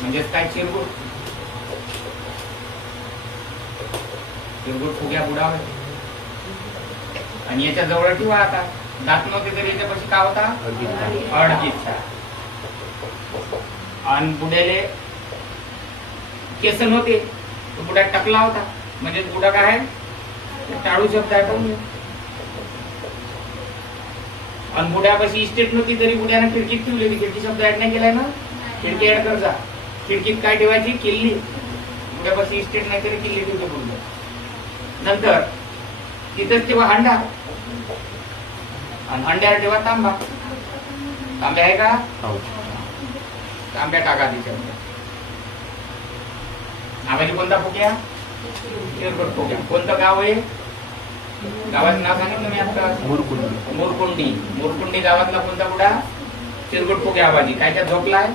म्हणजेच काय चिरगुट. चिरगुट फुग्या बुडावे. आणि याच्या जवळ ठेवा. आता दात नव्हते तरी याच्यापाशी काय होता? अडकीचा. आणि बुड्याले केस नव्हते, तो बुडा टकला होता. म्हणजे बुडा काय आहे? टाळू शब्द आहे. पण आणि बुड्यापाशी इस्टेट नव्हती तरी बुड्याने खिडकीत ठेवली. खिडकी शब्द ऍड नाही केलाय ना? खिडकी ऍड कर जा. खिडकीत काय ठेवायची? किल्ली. बुड्यापाशी इस्टेट नाही तरी किल्ली ठेवते पूर्ण. नंतर तिथंच ठेवा हांडा. आणि हांड्यावर ठेवा तांबा. तांब्या आहे का? तांब्या टाका तिच्यामध्ये. नावाची कोणता फुग्या? चिरगुट फुग्या. कोणतं गाव आहे? गावाचं नाव सांगितलं मी आता. मोरकुंडी. मोरकुंडी गावातला कोणता बुडा? चिरगुट फुग्या आवाजी. काय काय झोपलाय?